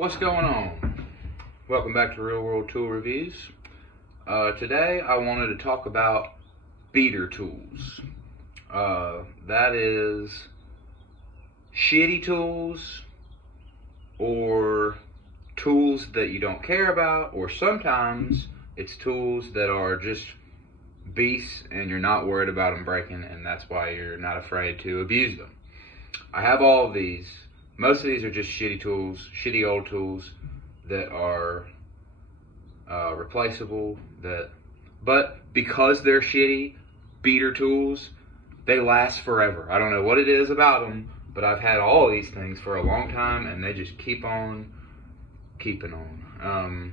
What's going on? Welcome back to Real World Tool Reviews. Today I wanted to talk about beater tools. That is shitty tools or tools that you don't care about, or sometimes it's tools that are just beasts and you're not worried about them breaking, and that's why you're not afraid to abuse them. I have all of these. Most of these are just shitty tools, shitty old tools that are replaceable. But because they're shitty beater tools, they last forever. I don't know what it is about them, but I've had all of these things for a long time, and they just keep on keeping on.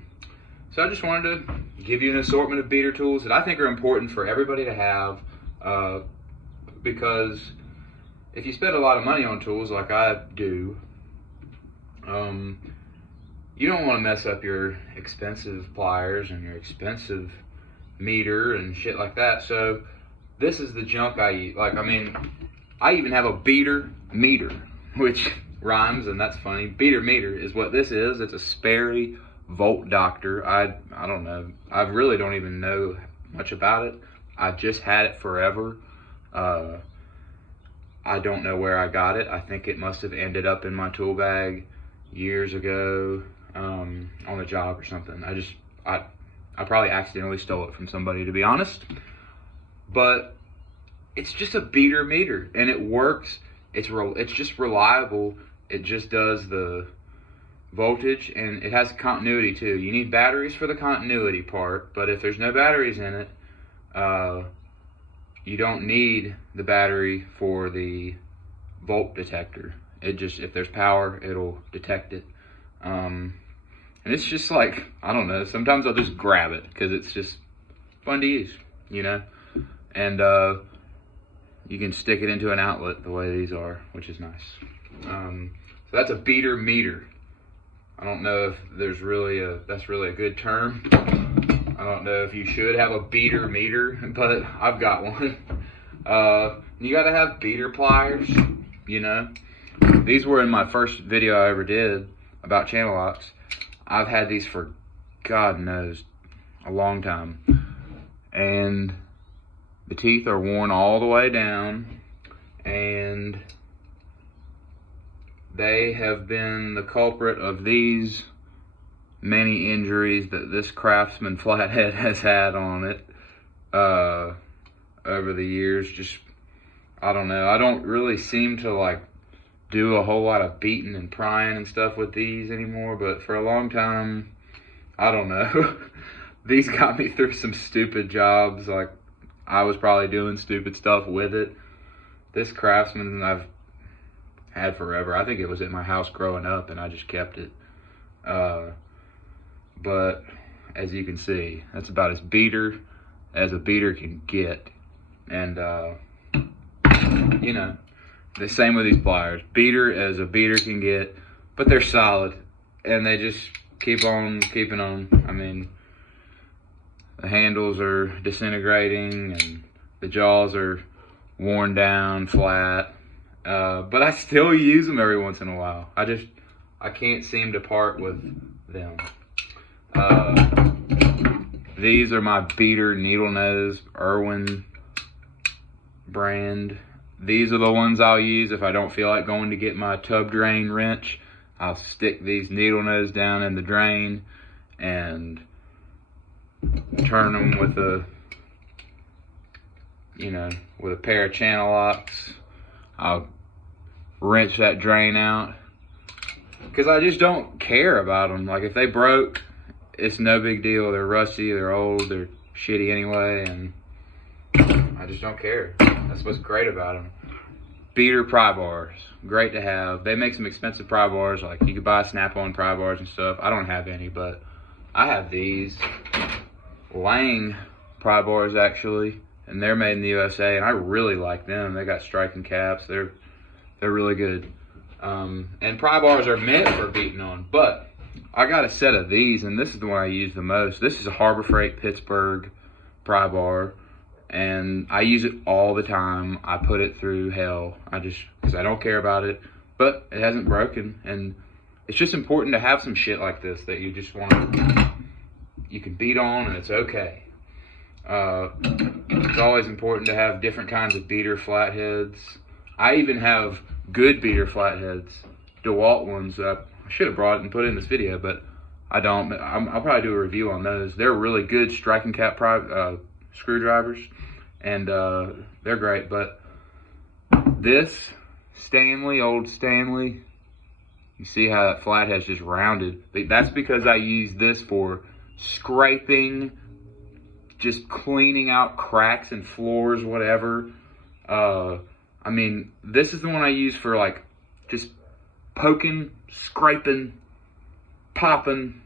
So I just wanted to give you an assortment of beater tools that I think are important for everybody to have, because if you spend a lot of money on tools like I do, you don't want to mess up your expensive pliers and your expensive meter and shit like that. So this is the junk I use. I even have a beater meter, which rhymes, and that's funny. Beater meter is what this is. It's a Sperry Volt Doctor. I don't know. I really don't even know much about it. I've just had it forever. I don't know where I got it. I think it must have ended up in my tool bag years ago on a job or something. I probably accidentally stole it from somebody, to be honest. But it's just a beater meter, and it works. It's just reliable. It just does the voltage, and it has continuity too. You need batteries for the continuity part, but if there's no batteries in it, you don't need the battery for the volt detector. If there's power, it'll detect it. And it's just like, I don't know, sometimes I'll just grab it because it's just fun to use, you know? And you can stick it into an outlet the way these are, which is nice. So that's a beater meter. I don't know if that's really a good term. I don't know if you should have a beater meter, but I've got one. You gotta have beater pliers, you know. These were in my first video I ever did about channel locks. I've had these for, God knows, a long time. And the teeth are worn all the way down, and they have been the culprit of these many injuries that this Craftsman flathead has had on it over the years. Just, I don't know. I don't really seem to do a whole lot of beating and prying and stuff with these anymore, but for a long time, I don't know. These got me through some stupid jobs. I was probably doing stupid stuff with it. This Craftsman I've had forever. I think it was at my house growing up, and I just kept it. But as you can see, that's about as beater as a beater can get. And you know, the same with these pliers. Beater as a beater can get, but they're solid, and they just keep on keeping on. I mean, the handles are disintegrating, and the jaws are worn down, flat. But I still use them every once in a while. I can't seem to part with them. These are my beater needle nose Irwin brand. These are the ones I'll use if I don't feel like going to get my tub drain wrench. I'll stick these needle nose down in the drain and turn them with a pair of channel locks. I'll wrench that drain out because I just don't care about them. If they broke, it's no big deal. They're rusty, they're old, they're shitty anyway, and I just don't care. That's what's great about them. Beater pry bars, great to have. They make some expensive pry bars, you could buy Snap-on pry bars and stuff. I don't have any, but I have these Lang pry bars actually, and they're made in the USA, and I really like them. They got striking caps. They're really good. And pry bars are meant for beating on, but I got a set of these, and this is the one I use the most. This is a Harbor Freight Pittsburgh pry bar, and I use it all the time. I put it through hell. Because I don't care about it, but it hasn't broken, and it's just important to have some shit like this that you just you can beat on and it's okay. It's always important to have different kinds of beater flatheads. I even have good beater flatheads, DeWalt ones that I should have brought and put in this video, but I don't. I'll probably do a review on those. They're really good striking cap screwdrivers, and they're great. But this Stanley, old Stanley, you see how that flathead's just rounded. That's because I use this for scraping, just cleaning out cracks in floors, whatever. I mean, this is the one I use for like just poking, scraping, popping,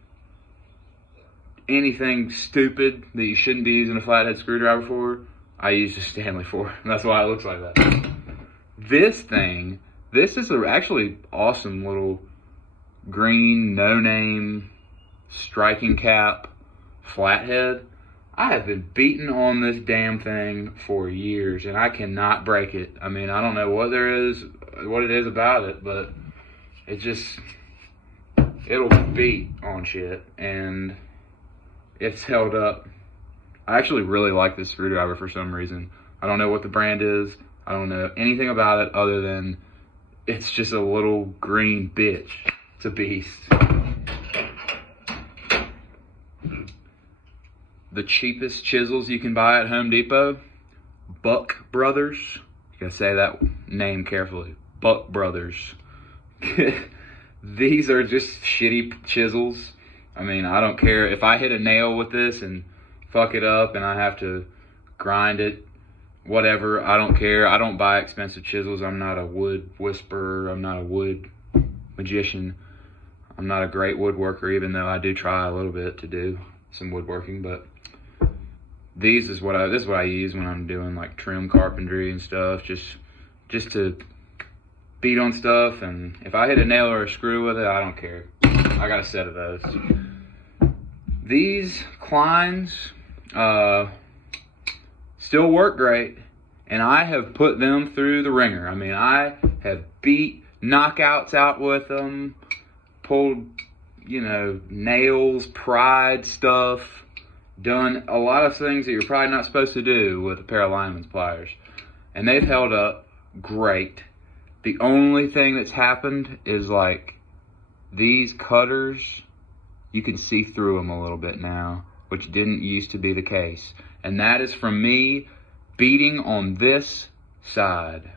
anything stupid that you shouldn't be using a flathead screwdriver for. I use the Stanley for, and that's why it looks like that. This thing, this is a actually awesome little green, no-name, striking cap flathead. I have been beating on this damn thing for years, and I cannot break it. I mean, I don't know what it is about it, but it just, it'll beat on shit, and it's held up. I actually really like this screwdriver for some reason. I don't know what the brand is. I don't know anything about it other than it's just a little green bitch. It's a beast. The cheapest chisels you can buy at Home Depot, Buck Brothers. You gotta say that name carefully. Buck Brothers. These are just shitty chisels. I mean, I don't care if I hit a nail with this and fuck it up and I have to grind it, whatever. I don't care. I don't buy expensive chisels. I'm not a wood whisperer. I'm not a wood magician. I'm not a great woodworker, even though I do try a little bit to do some woodworking. But this is what I use when I'm doing like trim carpentry and stuff, just to beat on stuff. And if I hit a nail or a screw with it, I don't care. I got a set of those. These Kleins still work great, and I have put them through the ringer. I mean, I have beat knockouts out with them, pulled, you know, nails, pried stuff, done a lot of things that you're probably not supposed to do with a pair of lineman's pliers, and they've held up great. The only thing that's happened is like these cutters, you can see through them a little bit now, which didn't used to be the case. And that is from me beating on this side.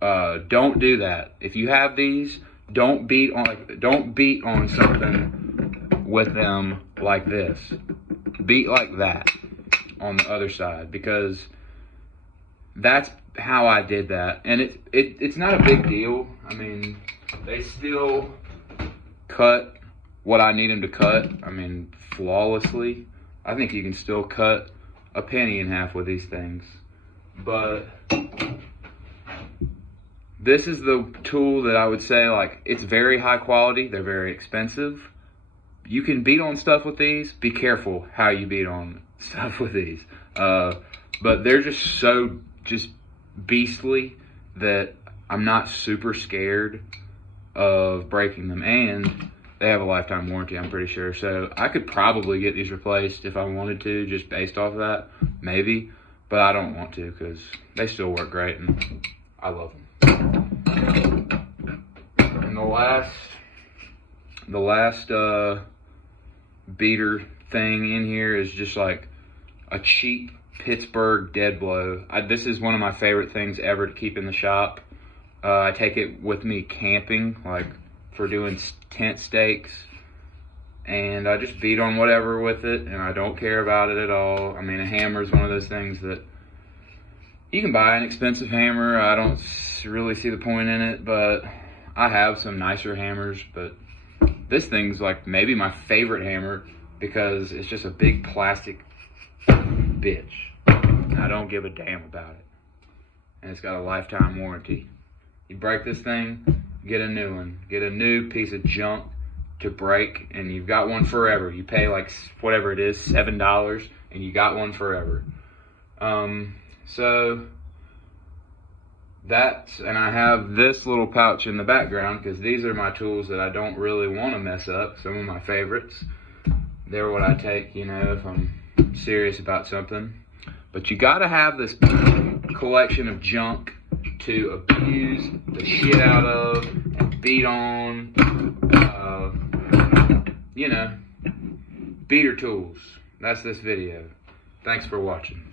Don't do that. If you have these, don't beat on something with them like this. Beat like that on the other side, because that's how I did that. And it's not a big deal. I mean, they still cut what I need them to cut. I mean, flawlessly. I think you can still cut a penny in half with these things. But this is the tool that I would say, like, it's very high quality. They're very expensive. You can beat on stuff with these. Be careful how you beat on stuff with these. But they're just so beastly that I'm not super scared of breaking them. And they have a lifetime warranty, I'm pretty sure. So I could probably get these replaced if I wanted to, just based off of that, maybe. But I don't want to, because they still work great and I love them. And the last beater thing in here is just like a cheap Pittsburgh dead blow. This is one of my favorite things ever to keep in the shop. I take it with me camping, like for doing tent stakes, and I just beat on whatever with it, and I don't care about it at all. I mean, a hammer is one of those things that you can buy an expensive hammer. I don't really see the point in it, but I have some nicer hammers. But this thing's like maybe my favorite hammer because it's just a big plastic bitch. And I don't give a damn about it. And it's got a lifetime warranty. You break this thing, get a new one. Get a new piece of junk to break, and you've got one forever. You pay like whatever it is, $7, and you got one forever. So and I have this little pouch in the background because these are my tools that I don't really want to mess up. Some of my favorites. They're what I take, you know, if I'm serious about something. But you gotta have this collection of junk to abuse the shit out of and beat on, you know, beater tools. That's this video. Thanks for watching.